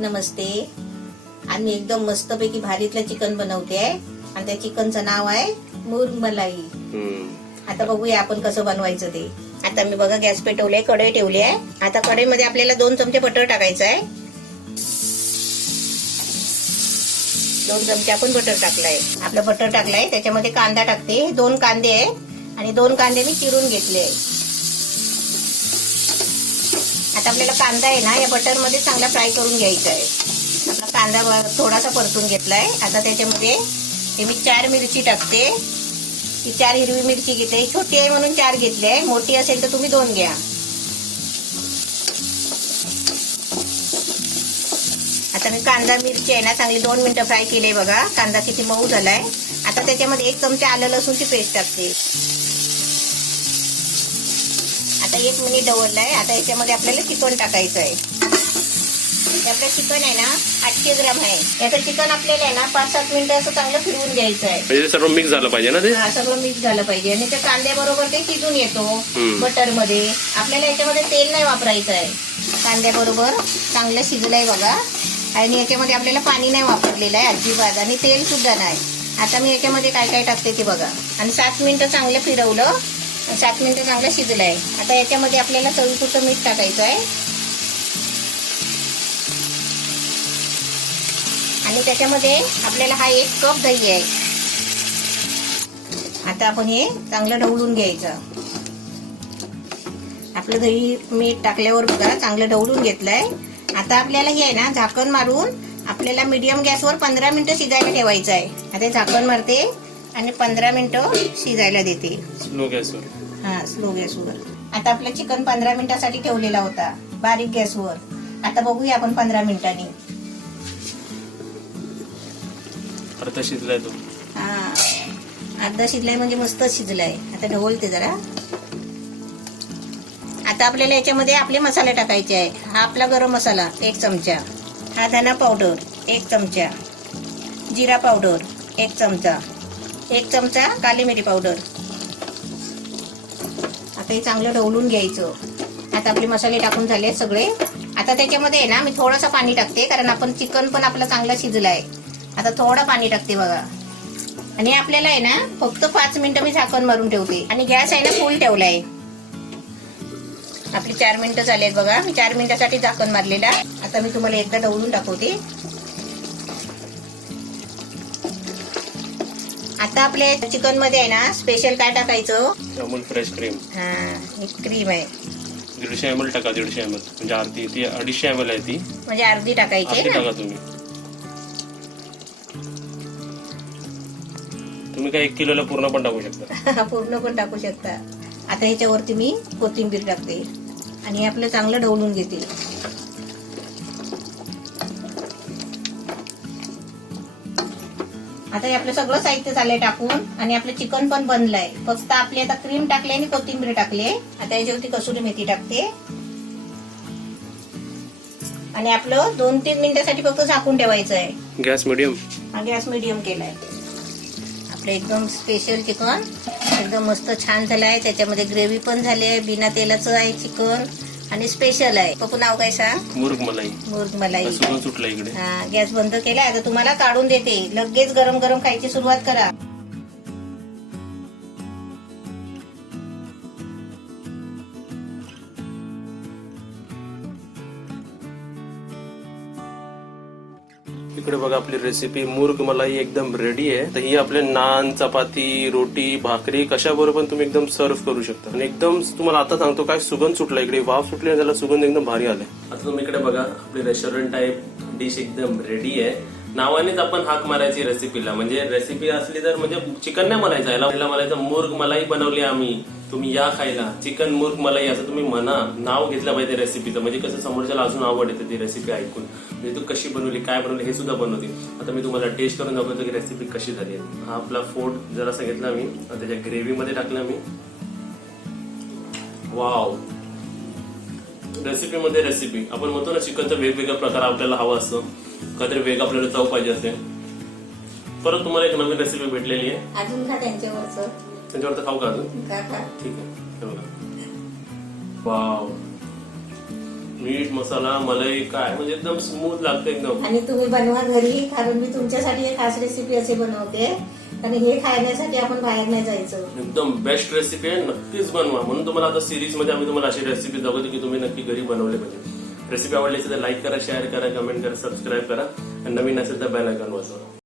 नमस्ते. आम्ही एकदम मस्तपैकी भारीतलं चिकन बनवते आहे आणि त्या चिकनचं नाव आहे मुर्ग मलाई. आता बघूया आपण कसं बनवायचं ते. आता मी बघा गॅस पेटवले, कढई ठेवली आहे. आता कढईमध्ये आपल्याला 2 चमचे बटर टाकायचं आहे. 2 चमचे आपण बटर टाकलाय. आपलं बटर टाकलाय, त्याच्यामध्ये कांदा टाकते. 2 कांदे आहे आणि 2 कांदे मी चिरून घेतले. आता आपल्याला कांदा आहे ना या बटर मध्ये चांगला फ्राय करून घ्यायचा आहे. आपला कांदा थोडासा परतून घेतलाय. आता त्याच्यामध्ये मी 4 मिरची टाकते. ही 4 हिरवी मिरची घेते. छोटी आहे म्हणून 4 घेतली आहे, मोठी असेल तर तुम्ही 2 घ्या. आता मी कांदा मिरची आहे ना चांगली 2 मिनिटं फ्राय केले. बघा कांदा किती मऊ झालाय. आता त्याच्यामध्ये 1 चमचा आलं लसूणची पेस्ट टाकते. आता 1 मिनिट ढवळलाय. आता याच्यामध्ये आपल्याला चिकन टाकायचं आहे. आपलं चिकन आहे ना 800 ग्राम आहे. याचं चिकन आपल्याला आहे ना 5-7 मिनिटं असं चांगलं फिरवून घ्यायचं आहे. म्हणजे सर्व मिक्स झालं पाहिजे ना ते. सगळं मिक्स झालं पाहिजे आणि त्या कांद्याबरोबर ते शिजून येतो बटर मध्ये. आपल्याला याच्यामध्ये तेल नाही वापरायचं आहे. कांद्याबरोबर चांगलं शिजलंय बघा. आणि याच्यामध्ये आपल्याला पाणी नाही वापरलेलं आहे अजिबात आणि तेल सुद्धा नाही. आता मी याच्यामध्ये काय काय टाकते ते बघा. आणि 7 मिनिटं चांगलं फिरवलं. 7 मिनिटं चांगलं शिजलंय. आता याच्यामध्ये आपल्याला चवीपुरतं मीठ टाकायचं आहे. आणि त्याच्यामध्ये आपल्याला हा 1 कप दही आहे. आता आपण हे चांगलं ढवळून घ्यायचं. आपलं दही मीठ टाकल्यावर बघा चांगलं ढवळून घेतलंय. आता आपल्याला हे आहे ना झाकण मारून आपल्याला मीडियम गॅसवर 15 मिनिटं शिजायला ठेवायचं आहे. आता झाकण मारते आणि 15 मिनिटं शिजायला देते. स्लो गॅसवर. हा स्लो गॅसवर. आता आपलं चिकन 15 मिनिटासाठी ठेवलेला होता बारीक गॅसवर. आता बघूया आपण 15 मिनिटांनी. अर्धा शिजलाय तो. हा अर्धा शिजलाय म्हणजे मस्त शिजलाय. आता ढवळते जरा. आता आपल्याला याच्यामध्ये आपले मसाले टाकायचे आहे. हा आपला गरम मसाला 1 चमचा. हा धना पावडर 1 चमचा. जिरा पावडर 1 चमचा. 1 चमचा काली मिरी पावडर. आता हे चांगलं ढवळून घ्यायचं. आता आपले मसाले टाकून झाले सगळे. आता त्याच्यामध्ये आहे ना मी थोडंसं पाणी टाकते कारण आपण चिकन पण आपलं चांगलं शिजलंय. आता थोडं पाणी टाकते बघा. आणि आपल्याला आहे ना फक्त 5 मिनिटं मी झाकण मारून ठेवते. आणि गॅस आहे ना फुल ठेवलाय. आपली 4 मिनिटं झाली आहेत बघा. मी 4 मिनिटासाठी झाकण मारलेला. आता मी तुम्हाला एकदा ढवळून दाखवते. आता आपल्या चिकन मध्ये आहे ना स्पेशल काय टाकायचं. Amul fresh cream. हा ही क्रीम आहे. 150 ml टाका. 150 ml म्हणजे अर्धी. ती 250 ml आहे ती. म्हणजे अर्धी टाकायची अर्धी ना. टाका तुम्ही. तुम्ही काय 1 किलोला पूर्ण पण टाकू शकता. पूर्ण पण टाकू शकता. आता ह्याच्यावरती मी कोथिंबीर टाकते आणि आपलं चांगलं ढवळून घेते. आता हे आपलं सगळं साहित्य झालंय टाकून आणि आपलं चिकन पण बनलंय. फक्त आपली आता क्रीम टाकली आणि कोथिंबीर टाकली. आता याच्यावरती कसुरी मेथी टाकते आणि आपलं 2-3 मिनिटासाठी फक्त झाकून ठेवायचं आहे. Gas medium. हा गॅस मीडियम केलाय. आपलं एकदम स्पेशल चिकन एकदम मस्त छान झालं आहे. त्याच्यामध्ये ग्रेव्ही पण झाली आहे. बिना तेलाचं आहे चिकन आणि स्पेशल आहे. पप्पू नाव काय सांग. मुर्ग मलाई. मुर्ग मलाई. सुगंध सुटला इकडे. हा गॅस बंद केला. आता तुम्हाला काढून देते. लगेच गरम गरम खायची सुरुवात करा. इकडे बघा आपली रेसिपी मुर्ग मलाई एकदम रेडी आहे. तर ही आपले नान, चपाती, रोटी, भाकरी कशा बरोबर तुम्ही एकदम सर्व करू शकता. आणि एकदम तुम्हाला आता सांगतो काय सुगंध सुटला इकडे. वाफ सुटली आणि त्याला सुगंध एकदम भारी आलाय. आता तुम्ही इकडे बघा आपली रेस्टॉरंट टाईप डिश एकदम रेडी आहे. नावानेच आपण हाक मारायची रेसिपीला. म्हणजे रेसिपी असली तर म्हणजे चिकन नाही म्हणायचं, याला म्हणायचं मुर्ग मलाई बनवली आम्ही, तुम्ही या खायला. चिकन मुर्ग मलाई असं तुम्ही म्हणा. नाव घेतलं पाहिजे रेसिपीचं. म्हणजे कसं समोरच्याला अजून आवड येते ती रेसिपी ऐकून. म्हणजे तू कशी बनवली, काय बनवली हे सुद्धा बनवते. आता मी तुम्हाला टेस्ट करून दाखवतो की रेसिपी कशी झाली आहे. हा आपला फोड जरासा घेतला मी, त्याच्या ग्रेव्ही मध्ये टाकला मी. वाव. रेसिपीमध्ये रेसिपी. आपण म्हणतो ना चिकनचा वेगवेगळा प्रकार आपल्याला हवा असतो. काहीतरी वेग आपल्याला चव पाहिजे असते. परत तुम्हाला एक नवीन रेसिपी भेटलेली आहे. अजून खा त्यांच्यावरचं. त्यांच्यावर खाऊ का अजून. खा खा. ठीक आहे. वाव. मीठ मसाला मलाई काय म्हणजे एकदम स्मूथ लागतं एकदम. आणि तुम्ही बनवा घरी, कारण मी तुमच्यासाठी एक खास रेसिपी असे बनवते आणि हे खाण्यासाठी आपण बाहेर नाही जायचं. एकदम बेस्ट रेसिपी आहे, नक्कीच बनवा. म्हणून तुम्हाला आता सिरीज मध्ये आम्ही तुम्हाला अशी रेसिपी दाखवतो की तुम्ही नक्की घरी बनवले पाहिजे. रेसिपी आवडली असेल तर लाईक करा, शेअर करा, कमेंट करा, सबस्क्राईब करा आणि नवीन असेल तर बेल आयकॉन वाजवा.